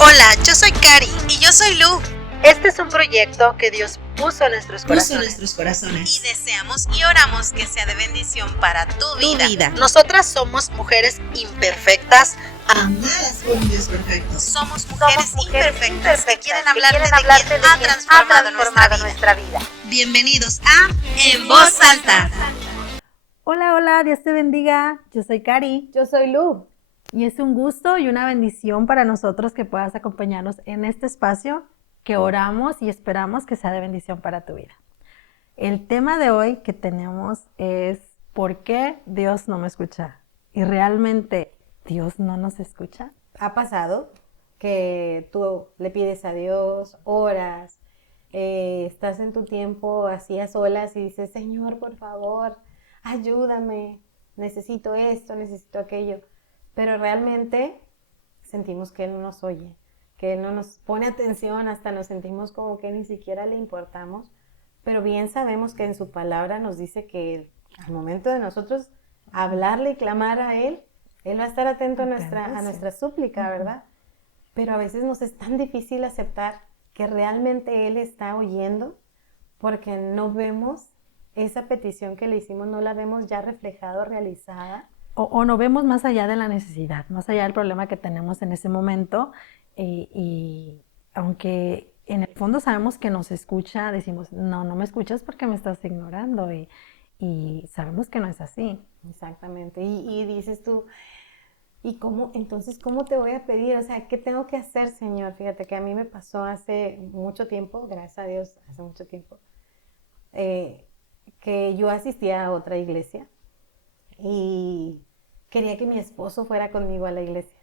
Hola, yo soy Cari. Y yo soy Lu. Este es un proyecto que Dios puso en nuestros corazones. Y deseamos y oramos que sea de bendición para tu vida. Nosotras somos mujeres imperfectas, amadas por un Dios perfecto. Somos mujeres imperfectas que quieren hablarte de quien ha transformado nuestra vida. Bienvenidos a En Voz Alta. Hola, Dios te bendiga. Yo soy Cari. Yo soy Lu. Y es un gusto y una bendición para nosotros que puedas acompañarnos en este espacio que oramos y esperamos que sea de bendición para tu vida. El tema de hoy que tenemos es ¿por qué Dios no me escucha? ¿Y realmente Dios no nos escucha? ¿Ha pasado que tú le pides a Dios, oras, estás en tu tiempo así a solas y dices, Señor, por favor, ayúdame, necesito esto, necesito aquello? Pero realmente sentimos que Él no nos oye, que Él no nos pone atención, hasta nos sentimos como que ni siquiera le importamos, pero bien sabemos que en su palabra nos dice que al momento de nosotros hablarle y clamar a Él va a estar atento a nuestra súplica, ¿verdad? Pero a veces nos es tan difícil aceptar que realmente Él está oyendo porque no vemos esa petición que le hicimos, no la vemos ya reflejada o realizada. O no vemos más allá de la necesidad, más allá del problema que tenemos en ese momento. Y aunque en el fondo sabemos que nos escucha, decimos, no me escuchas porque me estás ignorando. Y sabemos que no es así. Exactamente. Y dices tú, ¿y cómo? Entonces, ¿cómo te voy a pedir? O sea, ¿qué tengo que hacer, Señor? Fíjate que a mí me pasó hace mucho tiempo, gracias a Dios, hace mucho tiempo, que yo asistía a otra iglesia y quería que mi esposo fuera conmigo a la iglesia.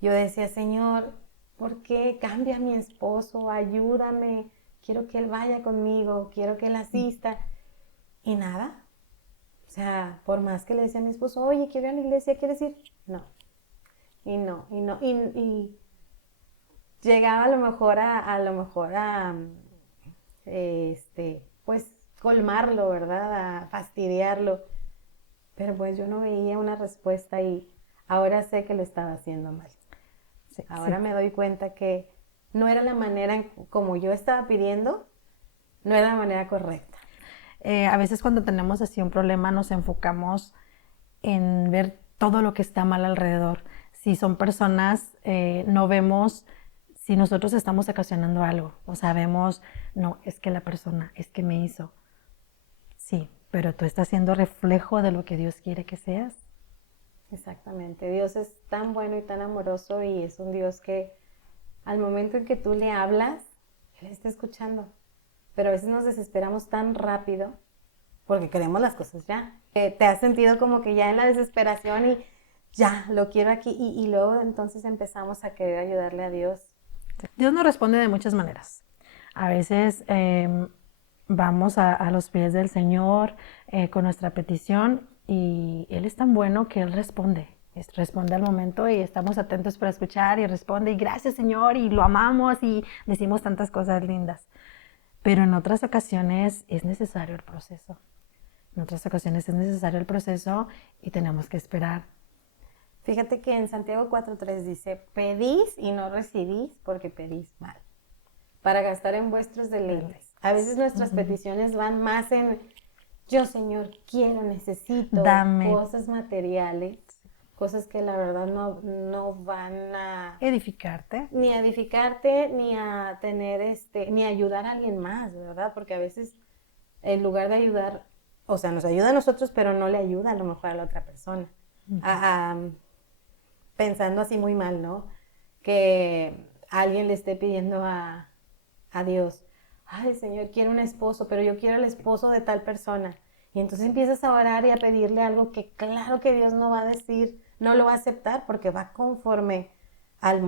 Yo decía, Señor, ¿por qué cambia a mi esposo? Ayúdame, quiero que él vaya conmigo, quiero que él asista. Y nada, o sea, por más que le decía a mi esposo, oye, quiero ir a la iglesia, ¿quieres ir? No. Y llegaba a lo mejor a pues colmarlo, ¿verdad? A fastidiarlo. Pero pues yo no veía una respuesta y ahora sé que lo estaba haciendo mal. Ahora me doy cuenta que no era la manera como yo estaba pidiendo, no era la manera correcta. A veces cuando tenemos así un problema nos enfocamos en ver todo lo que está mal alrededor. Si son personas, no vemos si nosotros estamos ocasionando algo. O sea, vemos, no, es que la persona, es que me hizo. Sí, pero tú estás siendo reflejo de lo que Dios quiere que seas. Exactamente. Dios es tan bueno y tan amoroso y es un Dios que al momento en que tú le hablas, Él está escuchando. Pero a veces nos desesperamos tan rápido porque queremos las cosas ya. Te has sentido como que ya en la desesperación y ya, lo quiero aquí y luego entonces empezamos a querer ayudarle a Dios. Dios nos responde de muchas maneras. A veces vamos a los pies del Señor con nuestra petición y Él es tan bueno que Él responde al momento y estamos atentos para escuchar y responde y gracias Señor y lo amamos y decimos tantas cosas lindas. Pero en otras ocasiones es necesario el proceso. Y tenemos que esperar. Fíjate que en Santiago 4:3 dice, pedís y no recibís porque pedís mal, para gastar en vuestros deleites. A veces nuestras peticiones van más en, yo Señor quiero, necesito, dame cosas materiales, cosas que la verdad no van a edificarte, ni a tener ni a ayudar a alguien más, ¿verdad? Porque a veces en lugar de ayudar, o sea, nos ayuda a nosotros, pero no le ayuda a lo mejor a la otra persona. Pensando así muy mal, ¿no? Que alguien le esté pidiendo a Dios, ay Señor, quiero un esposo, pero yo quiero el esposo de tal persona. Y entonces empiezas a orar y a pedirle algo que claro que Dios no va a decir, no lo va a aceptar porque va conforme al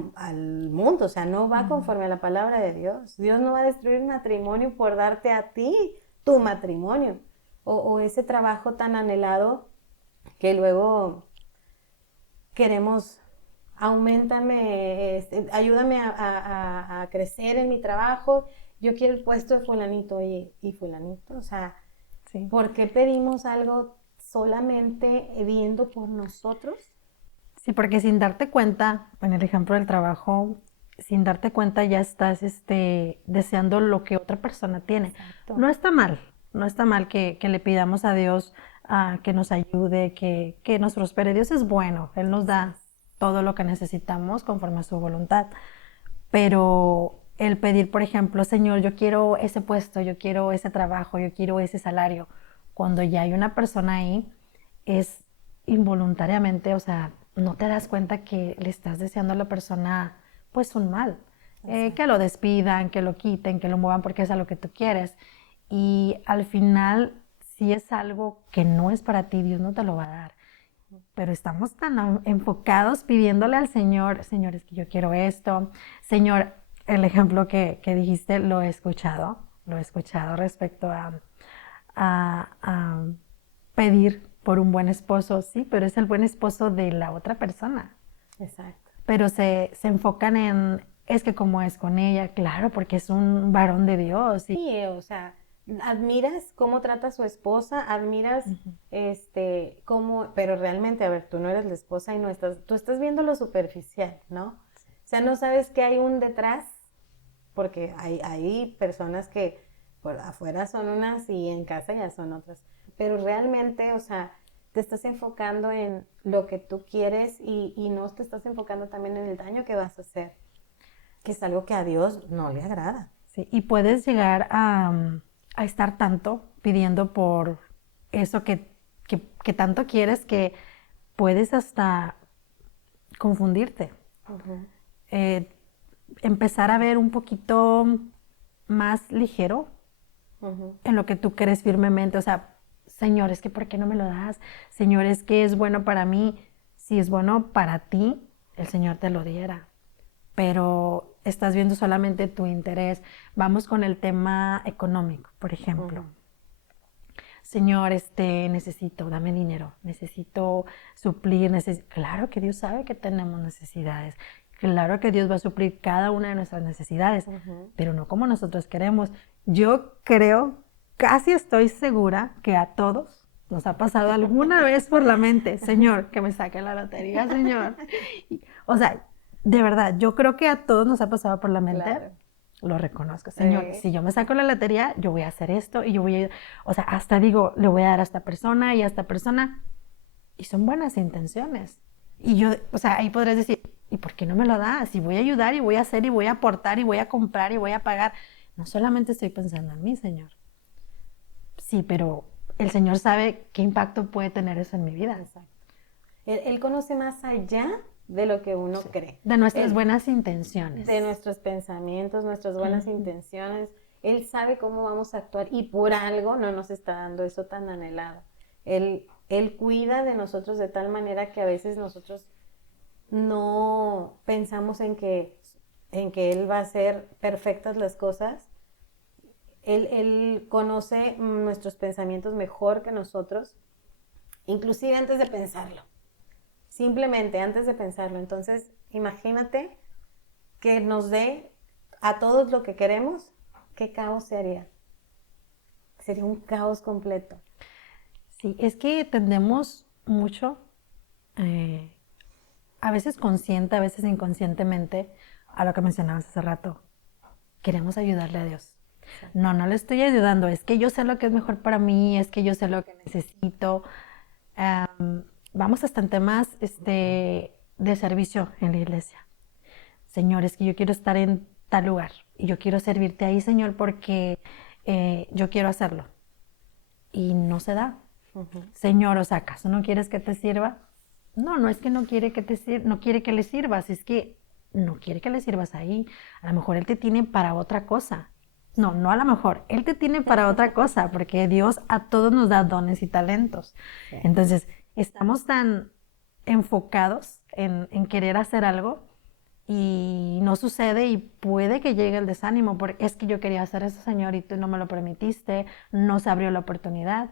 mundo, o sea, no va conforme a la palabra de Dios. Dios no va a destruir matrimonio por darte a ti tu matrimonio o ese trabajo tan anhelado que luego queremos, auméntame, ayúdame a crecer en mi trabajo, yo quiero el puesto de fulanito, oye, y fulanito, o sea, sí. ¿Por qué pedimos algo solamente viendo por nosotros? Sí, porque sin darte cuenta, en el ejemplo del trabajo, sin darte cuenta ya estás deseando lo que otra persona tiene. Exacto. No está mal que le pidamos a Dios que nos ayude, que nos prospere. Dios es bueno, Él nos da todo lo que necesitamos conforme a su voluntad. Pero el pedir, por ejemplo, Señor, yo quiero ese puesto, yo quiero ese trabajo, yo quiero ese salario, cuando ya hay una persona ahí, es involuntariamente, o sea, no te das cuenta que le estás deseando a la persona pues un mal. Que lo despidan, que lo quiten, que lo muevan porque es a lo que tú quieres. Y al final, si es algo que no es para ti, Dios no te lo va a dar. Pero estamos tan enfocados pidiéndole al Señor, Señor, es que yo quiero esto. Señor, el ejemplo que dijiste lo he escuchado respecto a pedir por un buen esposo, sí, pero es el buen esposo de la otra persona. Exacto. Pero se enfocan en, es que como es con ella, claro, porque es un varón de Dios. Y Sí, o sea, admiras cómo trata a su esposa, admiras cómo, pero realmente, a ver, tú no eres la esposa y no estás, tú estás viendo lo superficial, ¿no? O sea, no sabes que hay un detrás, porque hay personas que por afuera son unas y en casa ya son otras, pero realmente, o sea, te estás enfocando en lo que tú quieres y no te estás enfocando también en el daño que vas a hacer, que es algo que a Dios no le agrada. sí, y puedes llegar a estar tanto pidiendo por eso que tanto quieres que puedes hasta confundirte. Ujú. Empezar a ver un poquito más ligero Ujú. en lo que tú crees firmemente. O sea, Señor, es que ¿por qué no me lo das? Señor, es que es bueno para mí. Si es bueno para ti, el Señor te lo diera. Pero estás viendo solamente tu interés. Vamos con el tema económico, por ejemplo. Señor, necesito, dame dinero, necesito suplir, claro que Dios sabe que tenemos necesidades, claro que Dios va a suplir cada una de nuestras necesidades, pero no como nosotros queremos. Yo creo, casi estoy segura que a todos nos ha pasado alguna vez por la mente, Señor, que me saque la lotería, Señor. O sea, de verdad, yo creo que a todos nos ha pasado por la mente. Claro. Lo reconozco, Señor, Sí. si yo me saco la lotería, yo voy a hacer esto y yo voy a, o sea, hasta digo, le voy a dar a esta persona y a esta persona, y son buenas intenciones. Y yo, o sea, ahí podrás decir, ¿y por qué no me lo das? Si voy a ayudar y voy a hacer y voy a aportar y voy a comprar y voy a pagar, no solamente estoy pensando en mí, Señor. Sí, pero el Señor sabe qué impacto puede tener eso en mi vida. Exacto. Él conoce más allá de lo que uno cree. De nuestras Él- buenas intenciones. De nuestros pensamientos, nuestras buenas intenciones. Él sabe cómo vamos a actuar y por algo no nos está dando eso tan anhelado. Él cuida de nosotros de tal manera que a veces nosotros no pensamos en que Él va a hacer perfectas las cosas. Él conoce nuestros pensamientos mejor que nosotros, inclusive antes de pensarlo. Simplemente antes de pensarlo. Entonces, imagínate que nos dé a todos lo que queremos, ¿qué caos sería? Sería un caos completo. Sí, es que tendemos mucho, a veces consciente, a veces inconscientemente, a lo que mencionabas hace rato. Queremos ayudarle a Dios. No, no le estoy ayudando, es que yo sé lo que es mejor para mí, es que yo sé lo que necesito. Vamos hasta en temas de servicio en la iglesia. Señor, es que yo quiero estar en tal lugar y yo quiero servirte ahí, Señor, porque yo quiero hacerlo. Y no se da. Señor, o sea, ¿acaso no quieres que te sirva? No, no es que no quiere que no quiere que le sirvas, es que no quiere que le sirvas ahí. A lo mejor Él te tiene para otra cosa. No, no a lo mejor. Él te tiene para otra cosa, porque Dios a todos nos da dones y talentos. Entonces, estamos tan enfocados en querer hacer algo y no sucede y puede que llegue el desánimo, porque es que yo quería hacer eso, Señor, y tú no me lo permitiste, no se abrió la oportunidad.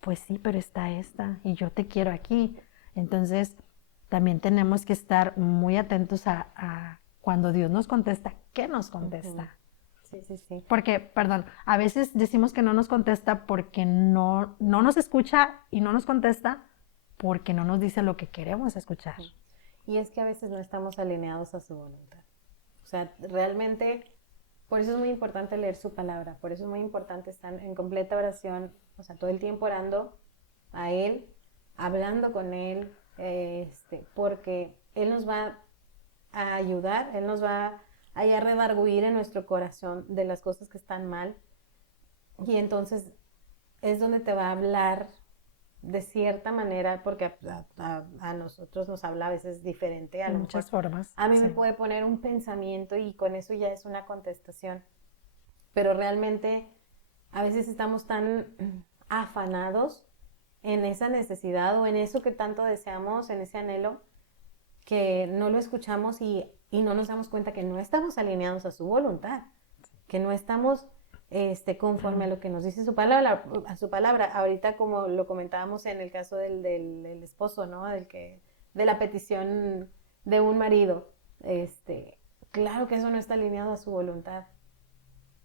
Pues sí, pero está esta y yo te quiero aquí. Entonces, también tenemos que estar muy atentos a cuando Dios nos contesta, ¿qué nos contesta? Sí, sí, sí. Porque, perdón, a veces decimos que no nos contesta porque no nos escucha y no nos contesta porque no nos dice lo que queremos escuchar. Y es que a veces no estamos alineados a su voluntad. O sea, realmente, por eso es muy importante leer su palabra, por eso es muy importante estar en completa oración, o sea, todo el tiempo orando a Él, hablando con Él, porque Él nos va a ayudar, Él nos va a redarguir en nuestro corazón de las cosas que están mal, y entonces es donde te va a hablar de cierta manera, porque a nosotros nos habla a veces diferente, a De lo muchas mejor formas. a mí me Sí. puede poner un pensamiento y con eso ya es una contestación, pero realmente a veces estamos tan afanados en esa necesidad o en eso que tanto deseamos, en ese anhelo, que no lo escuchamos y no nos damos cuenta que no estamos alineados a su voluntad, que no estamos conforme a lo que nos dice su palabra, a su palabra. Ahorita, como lo comentábamos en el caso del esposo, ¿no? De la petición de un marido, claro que eso no está alineado a su voluntad.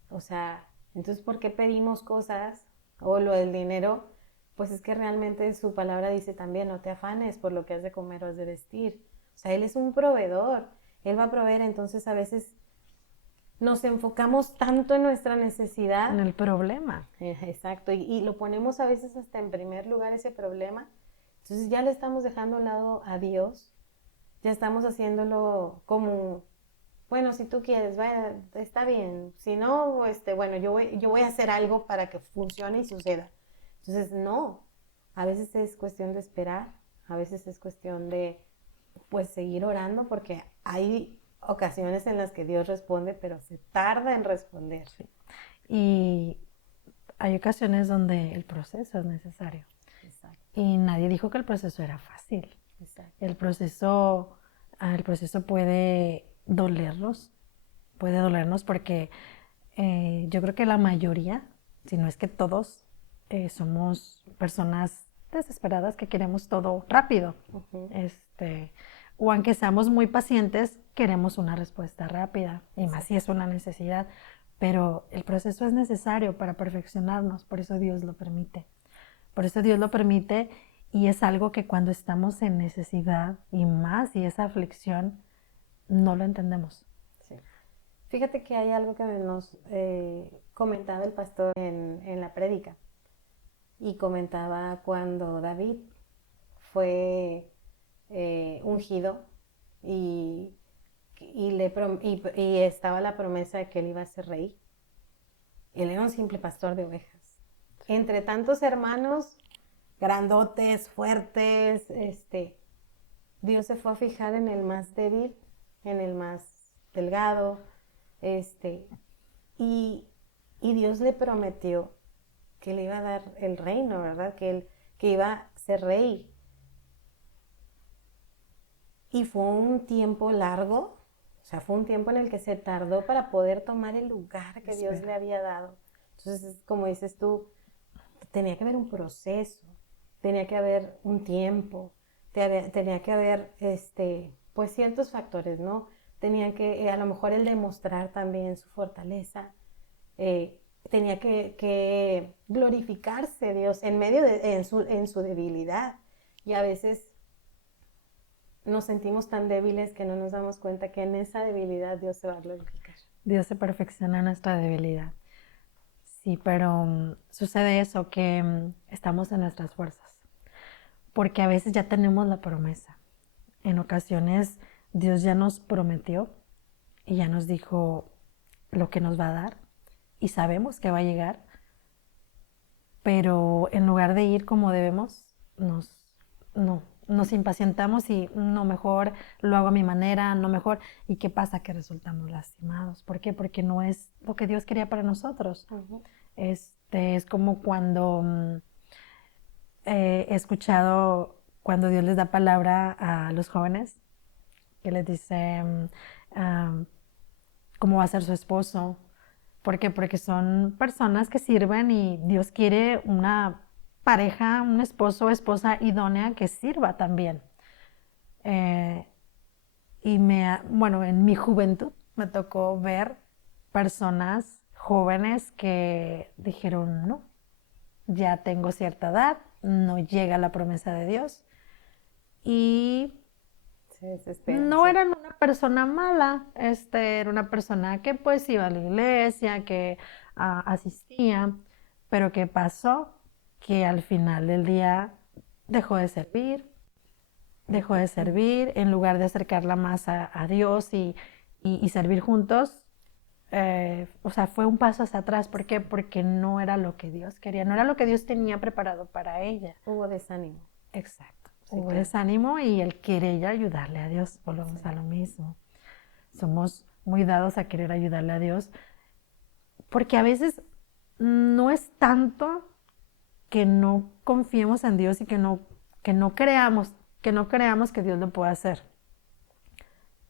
O sea, entonces, ¿por qué pedimos cosas o lo del dinero? Pues es que realmente su palabra dice también, no te afanes por lo que has de comer o has de vestir. O sea, Él es un proveedor, Él va a proveer, entonces a veces nos enfocamos tanto en nuestra necesidad. En el problema. Exacto, y lo ponemos a veces hasta en primer lugar ese problema. Entonces ya le estamos dejando a un lado a Dios, ya estamos haciéndolo como, bueno, si tú quieres, vaya, está bien, si no, bueno, yo voy a hacer algo para que funcione y suceda. Entonces, no, a veces es cuestión de esperar, a veces es cuestión de, pues, seguir orando, porque hay ocasiones en las que Dios responde, pero se tarda en responder. Sí. Y hay ocasiones donde el proceso es necesario. Exacto, Y nadie dijo que el proceso era fácil. exacto. El proceso puede dolernos porque yo creo que la mayoría, si no es que todos, somos personas desesperadas que queremos todo rápido. Uh-huh. O aunque seamos muy pacientes, queremos una respuesta rápida, y más si es una necesidad. Pero el proceso es necesario para perfeccionarnos, por eso Dios lo permite. Por eso Dios lo permite, y es algo que cuando estamos en necesidad, y más si esa aflicción, no lo entendemos. Sí. Fíjate que hay algo que nos comentaba el pastor en la prédica, y comentaba cuando David fue ungido y estaba la promesa de que él iba a ser rey. Él era un simple pastor de ovejas. Entre tantos hermanos grandotes, fuertes, Dios se fue a fijar en el más débil, en el más delgado, y Dios le prometió que le iba a dar el reino, ¿verdad? Que iba a ser rey. Y fue un tiempo largo, o sea, fue un tiempo en el que se tardó para poder tomar el lugar que Dios le había dado. Entonces, como dices tú, tenía que haber un proceso, tenía que haber un tiempo, tenía que haber, pues ciertos factores, ¿no? Tenía que, a lo mejor, el demostrar también su fortaleza, tenía que glorificarse Dios en medio en su debilidad. Y a veces nos sentimos tan débiles que no nos damos cuenta que en esa debilidad Dios se va a glorificar. Dios se perfecciona en nuestra debilidad. Sí, pero sucede eso, que estamos en nuestras fuerzas, porque a veces ya tenemos la promesa. En ocasiones Dios ya nos prometió y ya nos dijo lo que nos va a dar, y sabemos que va a llegar, pero en lugar de ir como debemos, nos impacientamos y no, mejor lo hago a mi manera, no mejor. ¿Y qué pasa? Que resultamos lastimados. ¿Por qué? Porque no es lo que Dios quería para nosotros. Uh-huh. Es como cuando he escuchado cuando Dios les da palabra a los jóvenes, que les dice cómo va a ser su esposo. ¿Por qué? Porque son personas que sirven, y Dios quiere una pareja, un esposo o esposa idónea que sirva también. Bueno, en mi juventud me tocó ver personas jóvenes que dijeron, no, ya tengo cierta edad, no llega la promesa de Dios, y Se desesperan, no sí. eran una una persona mala, era una persona que pues iba a la iglesia, que asistía, pero ¿qué pasó? Que al final del día dejó de servir, en lugar de acercarla más a Dios y servir juntos. O sea, fue un paso hacia atrás. ¿Por qué? Porque no era lo que Dios quería, no era lo que Dios tenía preparado para ella. Hubo desánimo. Exacto. Sí, Hubo claro. desánimo y él quería ayudarle a Dios. Volvemos a lo mismo. Somos muy dados a querer ayudarle a Dios, porque a veces no es tanto que no confiemos en Dios y que no creamos que Dios lo pueda hacer.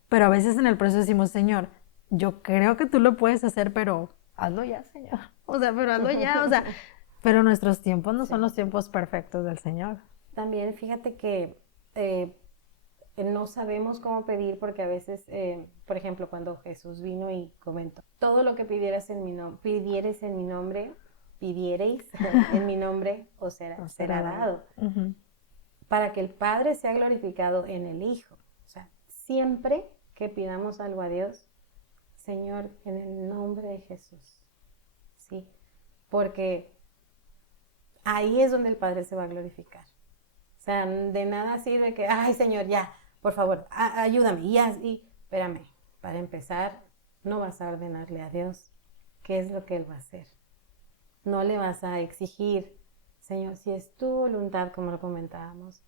Pero a veces en el proceso decimos, Señor, yo creo que tú lo puedes hacer, pero hazlo ya, Señor. O sea, pero hazlo ya, o sea, pero nuestros tiempos no son los tiempos perfectos del Señor. También fíjate que no sabemos cómo pedir porque a veces, por ejemplo, cuando Jesús vino y comentó, todo lo que pidierais en mi nombre, os será dado. Uh-huh. Para que el Padre sea glorificado en el Hijo. O sea, siempre que pidamos algo a Dios, Señor, en el nombre de Jesús. Sí, porque ahí es donde el Padre se va a glorificar. O sea, de nada sirve que, ay, Señor, ya, por favor, ayúdame. Y espérame, para empezar, no vas a ordenarle a Dios qué es lo que Él va a hacer. No le vas a exigir, Señor, si es tu voluntad, como lo comentábamos.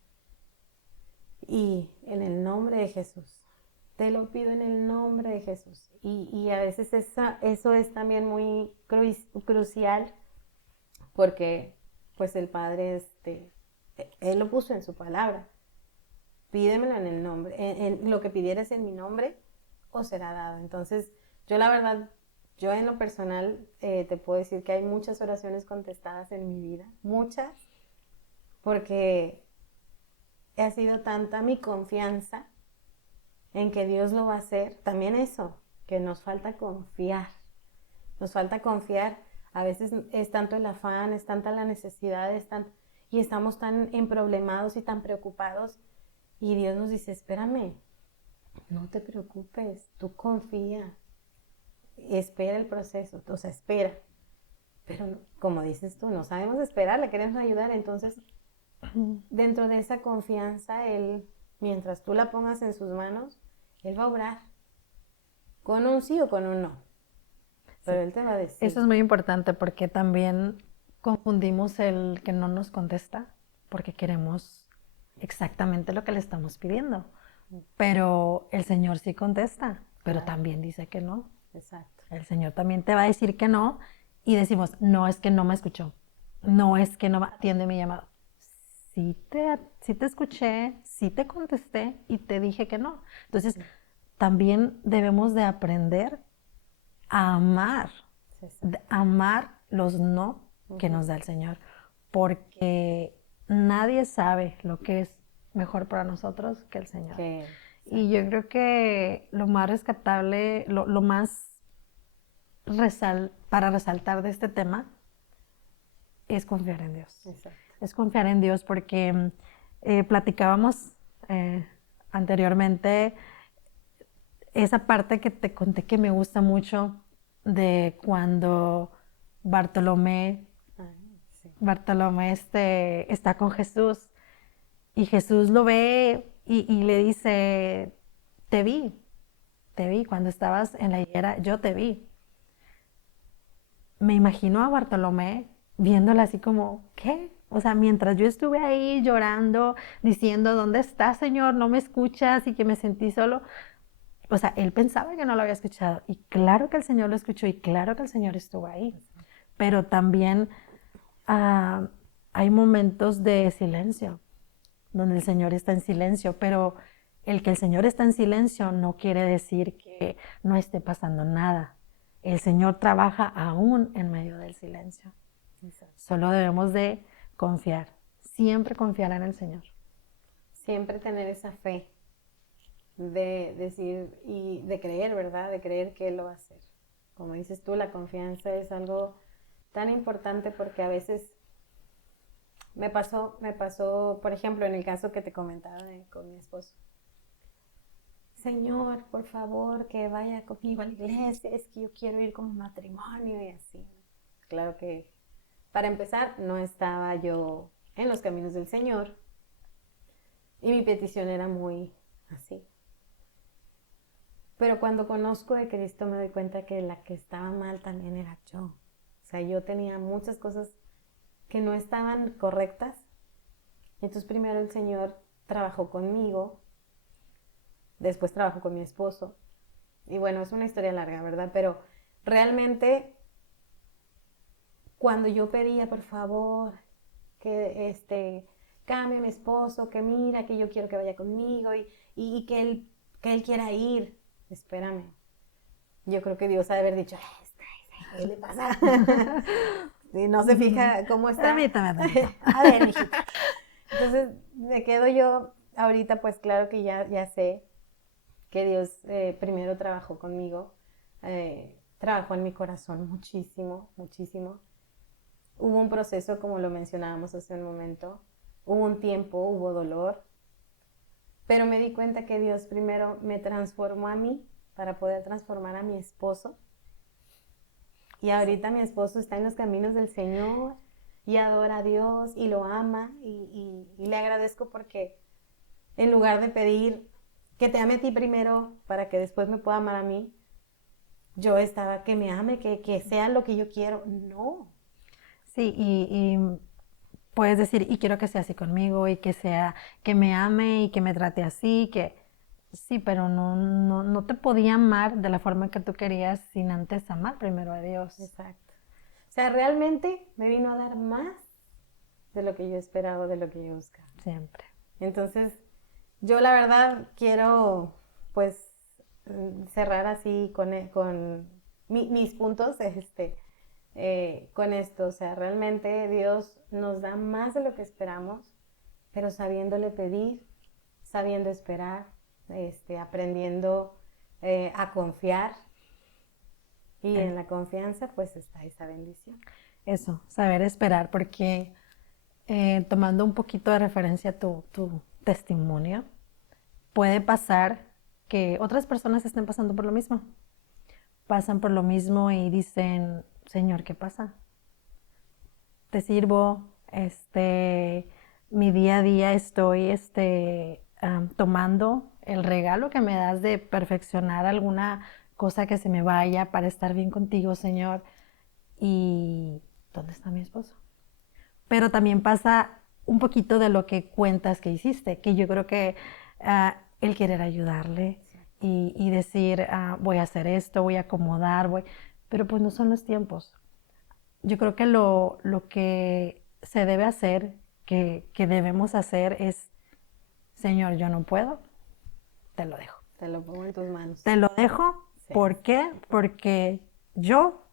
Y en el nombre de Jesús, te lo pido en el nombre de Jesús. Y a veces eso es también muy crucial porque pues el Padre, Él lo puso en su palabra. Pídemelo en el nombre, en lo que pidieras en mi nombre, os será dado. Entonces, yo la verdad, yo en lo personal te puedo decir que hay muchas oraciones contestadas en mi vida, muchas, porque ha sido tanta mi confianza en que Dios lo va a hacer. También eso, que nos falta confiar. Nos falta confiar. A veces es tanto el afán, es tanta la necesidad, y estamos tan emproblemados y tan preocupados. Y Dios nos dice, espérame, no te preocupes, tú confía. Espera el proceso, o sea, espera. Pero como dices tú, no sabemos esperar, le queremos ayudar. Entonces, dentro de esa confianza, Él, mientras tú la pongas en sus manos, Él va a obrar. Con un sí o con un no. Pero Él te va a decir. Eso es muy importante porque también confundimos el que no nos contesta porque queremos exactamente lo que le estamos pidiendo. Pero el Señor sí contesta, pero también dice que no. Exacto. El Señor también te va a decir que no y decimos, no es que no me escuchó, no es que no atiende mi llamado. Sí te escuché, sí te contesté y te dije que no. Entonces, también debemos de aprender a amar, amar los no que nos da el Señor, porque nadie sabe lo que es mejor para nosotros que el Señor. Y yo creo que lo más rescatable, lo más para resaltar de este tema es confiar en Dios. Exacto. Es confiar en Dios porque platicábamos anteriormente esa parte que te conté que me gusta mucho de cuando Bartolomé está con Jesús y Jesús lo ve y le dice, te vi cuando estabas en la higuera, yo te vi. Me imagino a Bartolomé viéndola así como, ¿qué? O sea, mientras yo estuve ahí llorando, diciendo, ¿dónde estás, Señor? ¿No me escuchas? Y que me sentí solo. O sea, él pensaba que no lo había escuchado. Y claro que el Señor lo escuchó y claro que el Señor estuvo ahí. Pero también hay momentos de silencio, donde el Señor está en silencio. Pero el que el Señor está en silencio no quiere decir que no esté pasando nada. El Señor trabaja aún en medio del silencio. Solo debemos de confiar, siempre confiar en el Señor. Siempre tener esa fe de decir y de creer, ¿verdad? De creer que Él lo va a hacer. Como dices tú, la confianza es algo tan importante porque a veces me pasó, por ejemplo, en el caso que te comentaba con mi esposo. Señor, por favor, que vaya conmigo a la iglesia, es que yo quiero ir como matrimonio y así. Claro que, para empezar, no estaba yo en los caminos del Señor y mi petición era muy así. Pero cuando conozco de Cristo me doy cuenta que la que estaba mal también era yo. O sea, yo tenía muchas cosas que no estaban correctas. Entonces primero el Señor trabajó conmigo, después trabajó con mi esposo. Y bueno, es una historia larga, ¿verdad? Pero realmente cuando yo pedía, por favor, que cambie a mi esposo, que mira, que yo quiero que vaya conmigo y que él quiera ir. Espérame. Yo creo que Dios ha de haber dicho, ¿qué le pasa? Y no se fija cómo está. Permítame. A ver, mijita. Entonces, me quedo yo ahorita, pues claro que ya sé que Dios primero trabajó conmigo, trabajó en mi corazón muchísimo, muchísimo. Hubo un proceso, como lo mencionábamos hace un momento, hubo un tiempo, hubo dolor, pero me di cuenta que Dios primero me transformó a mí para poder transformar a mi esposo. Y ahorita mi esposo está en los caminos del Señor y adora a Dios y lo ama y le agradezco porque en lugar de pedir que te ame a ti primero para que después me pueda amar a mí, yo estaba que me ame, que sea lo que yo quiero. No. Sí, y puedes decir, y quiero que sea así conmigo, y que me ame y que me trate así, que sí, pero no te podía amar de la forma que tú querías sin antes amar primero a Dios. Exacto. O sea, realmente me vino a dar más de lo que yo esperaba, de lo que yo buscaba. Siempre. Entonces, yo la verdad quiero, pues, cerrar así con mis puntos, con esto. O sea, realmente Dios nos da más de lo que esperamos, pero sabiéndole pedir, sabiendo esperar, aprendiendo a confiar. Y en la confianza, pues, está esa bendición. Eso, saber esperar, porque tomando un poquito de referencia a tu testimonio, puede pasar que otras personas estén pasando por lo mismo. Pasan por lo mismo y dicen, Señor, ¿qué pasa? Te sirvo, mi día a día estoy tomando el regalo que me das de perfeccionar alguna cosa que se me vaya para estar bien contigo, Señor. ¿Y dónde está mi esposo? Pero también pasa un poquito de lo que cuentas que hiciste, que yo creo que el querer ayudarle y decir, voy a hacer esto, voy a acomodar, pero pues no son los tiempos. Yo creo que lo que se debe hacer, que debemos hacer es, Señor, yo no puedo, te lo dejo. Te lo pongo en tus manos. Te lo dejo, Sí. ¿por qué? Porque yo,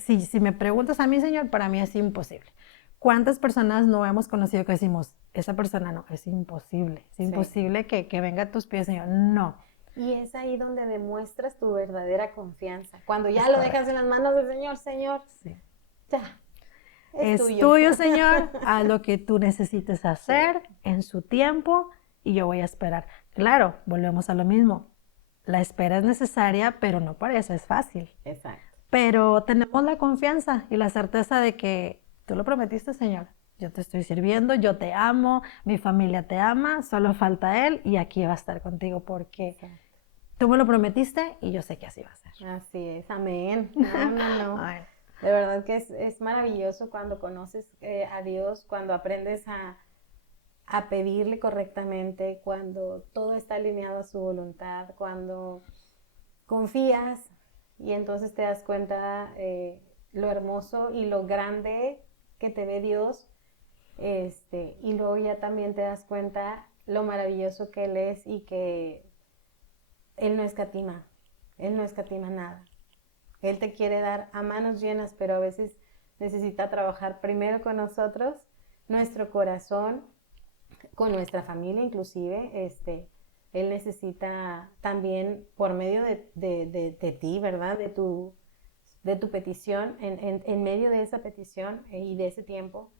si me preguntas a mí, Señor, para mí es imposible. ¿Cuántas personas no hemos conocido que decimos, esa persona no, es imposible que venga a tus pies, Señor? No. Y es ahí donde demuestras tu verdadera confianza. Cuando ya Es lo correcto. dejas en las manos del Señor, Señor, Sí. ya, Es tuyo. tuyo, Señor, haz lo que tú necesites hacer en su tiempo y yo voy a esperar. Claro, volvemos a lo mismo. La espera es necesaria, pero no por eso es fácil. Exacto. Pero tenemos la confianza y la certeza de que tú lo prometiste, Señor. Yo te estoy sirviendo, yo te amo, mi familia te ama, solo falta Él y aquí va a estar contigo porque Exacto. tú me lo prometiste y yo sé que así va a ser. Así es, amén. No. Ay, De verdad que es maravilloso cuando conoces a Dios, cuando aprendes a pedirle correctamente, cuando todo está alineado a su voluntad, cuando confías y entonces te das cuenta lo hermoso y lo grande que te ve Dios, y luego ya también te das cuenta lo maravilloso que Él es y que Él no escatima nada. Él te quiere dar a manos llenas, pero a veces necesita trabajar primero con nosotros, nuestro corazón, con nuestra familia inclusive. Él necesita también, por medio de ti, ¿verdad? De tu petición, en medio de esa petición y de ese tiempo,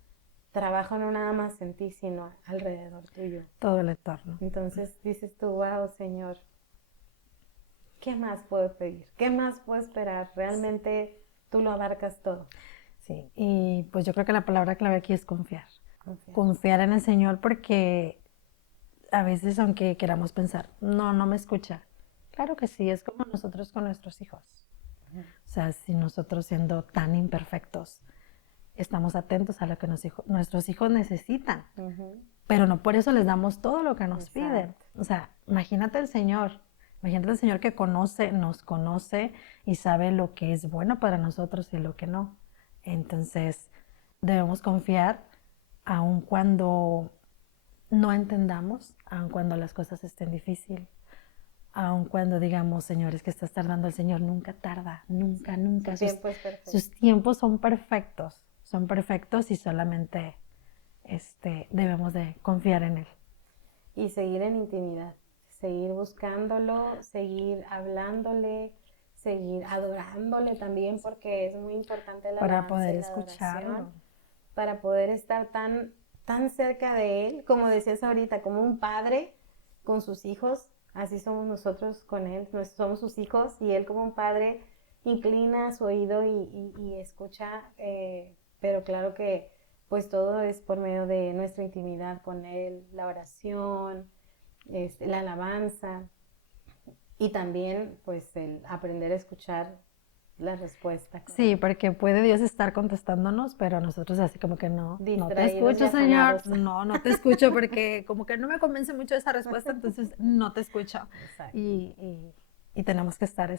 trabaja no nada más en ti, sino alrededor tuyo. todo el entorno. Entonces dices tú, wow, Señor, ¿qué más puedo pedir? ¿Qué más puedo esperar? Realmente tú lo abarcas todo. Sí, y pues yo creo que la palabra clave aquí es confiar. Confiar. Confiar en el Señor, porque a veces aunque queramos pensar, no me escucha. Claro que sí, es como nosotros con nuestros hijos. O sea, si nosotros siendo tan imperfectos estamos atentos a lo que nuestros hijos necesitan, pero no por eso les damos todo lo que nos piden. O sea, imagínate el Señor que nos conoce y sabe lo que es bueno para nosotros y lo que no. Entonces, debemos confiar aun cuando no entendamos, aun cuando las cosas estén difíciles, aun cuando digamos, Señor, es que estás tardando, el Señor nunca tarda, nunca. Su tiempo es perfecto. Sus tiempos son perfectos y solamente debemos de confiar en Él. Y seguir en intimidad, seguir buscándolo, seguir hablándole, seguir adorándole también, porque es muy importante la Para alabanza poder y la escucharlo. adoración, para poder estar tan cerca de Él, como decías ahorita, como un padre con sus hijos, así somos nosotros con Él, somos sus hijos, y Él como un padre inclina su oído y escucha, pero claro que pues todo es por medio de nuestra intimidad con Él, la oración, la alabanza, y también pues el aprender a escuchar la respuesta. Sí, porque puede Dios estar contestándonos, pero nosotros así como que no te Distraídos y escucho, Señor, afanados. no te escucho porque como que no me convence mucho esa respuesta, entonces no te escucho. Exacto. Y tenemos que estar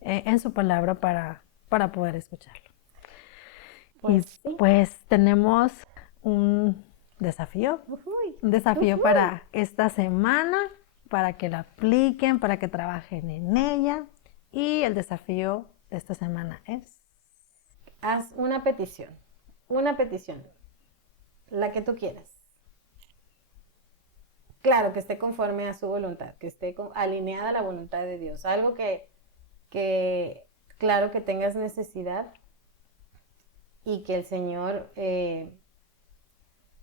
en su palabra para poder escucharlo. Pues y sí. pues tenemos un desafío, para esta semana, para que la apliquen, para que trabajen en ella. Y el desafío de esta semana es... Haz una petición, la que tú quieras. Claro, que esté conforme a su voluntad, que esté alineada a la voluntad de Dios. Algo que claro que tengas necesidad y que el Señor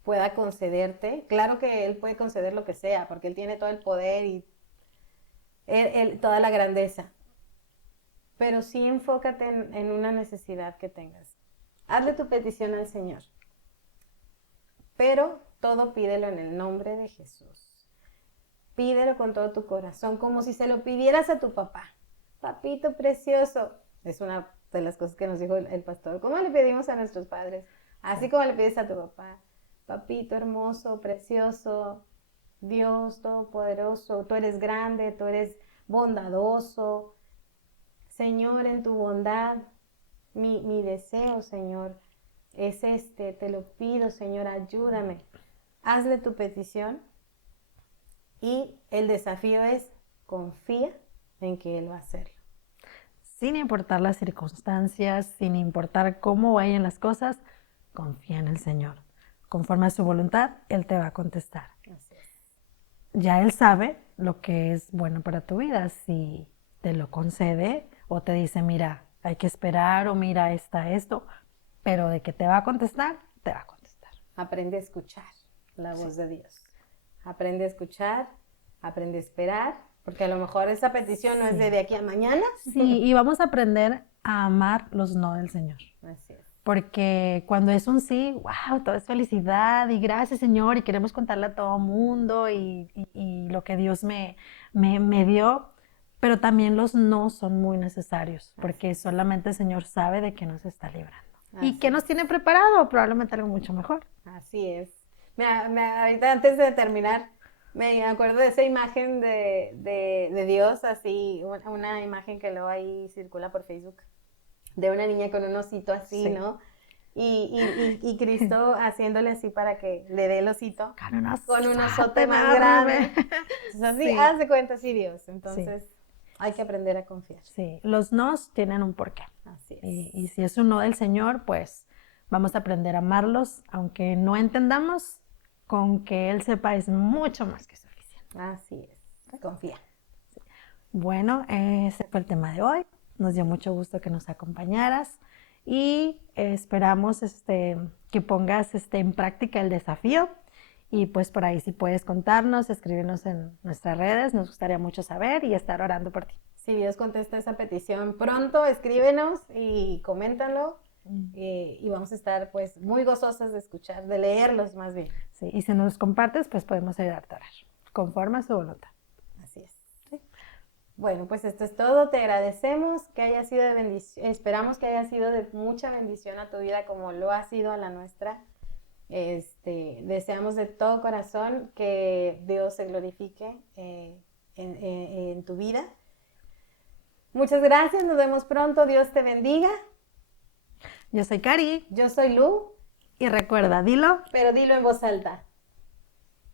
pueda concederte. Claro que Él puede conceder lo que sea, porque Él tiene todo el poder y toda la grandeza. Pero sí enfócate en una necesidad que tengas. Hazle tu petición al Señor. Pero todo pídelo en el nombre de Jesús. Pídelo con todo tu corazón, como si se lo pidieras a tu papá. Papito precioso. Es una de las cosas que nos dijo el pastor. ¿Cómo le pedimos a nuestros padres? Así como le pides a tu papá. Papito hermoso, precioso, Dios todopoderoso, tú eres grande, tú eres bondadoso. Señor, en tu bondad, mi deseo, Señor, es te lo pido, Señor, ayúdame. Hazle tu petición y el desafío es confía en que Él va a hacerlo. Sin importar las circunstancias, sin importar cómo vayan las cosas, confía en el Señor. Conforme a su voluntad, Él te va a contestar. Así es. Ya Él sabe lo que es bueno para tu vida. Si te lo concede o te dice, mira, hay que esperar, o mira, esto, pero de que te va a contestar, te va a contestar. Aprende a escuchar la voz de Dios. Aprende a escuchar, aprende a esperar, porque a lo mejor esa petición no es de aquí a mañana. Sí, y vamos a aprender a amar los no del Señor. Así es. Porque cuando es un sí, wow, todo es felicidad y gracias, Señor, y queremos contarle a todo mundo y lo que Dios me dio, pero también los no son muy necesarios, porque solamente el Señor sabe de qué nos está librando. Y qué nos tiene preparado, probablemente algo mucho mejor. Así es. Ahorita antes de terminar, me acuerdo de esa imagen de Dios, así, una imagen que luego ahí circula por Facebook, de una niña con un osito así, sí, ¿no? Y Cristo haciéndole así para que le dé el osito con un osote más grande. Entonces, así, sí. Haz de cuenta, así Dios. Entonces, sí, hay que aprender a confiar. Sí, los nos tienen un porqué. Así es. Y si es un no del Señor, pues vamos a aprender a amarlos, aunque no entendamos, con que Él sepa es mucho más que suficiente. Así es, confía. Sí. Bueno, ese fue el tema de hoy. Nos dio mucho gusto que nos acompañaras y esperamos que pongas en práctica el desafío Y pues por ahí si puedes contarnos, escribirnos en nuestras redes, nos gustaría mucho saber y estar orando por ti. Si Dios contesta esa petición pronto, escríbenos y coméntanlo. Y vamos a estar pues muy gozosas de escuchar, de leerlos más bien. Sí, y si nos compartes, pues podemos ayudarte a orar, conforme a su voluntad. Así es. ¿Sí? Bueno, pues esto es todo. Te agradecemos que haya sido de bendición. Esperamos que haya sido de mucha bendición a tu vida como lo ha sido a la nuestra. Deseamos de todo corazón que Dios se glorifique en tu vida. Muchas gracias, nos vemos pronto. Dios te bendiga. Yo soy Cari Yo soy Lu, y recuerda, dilo. pero dilo en voz alta.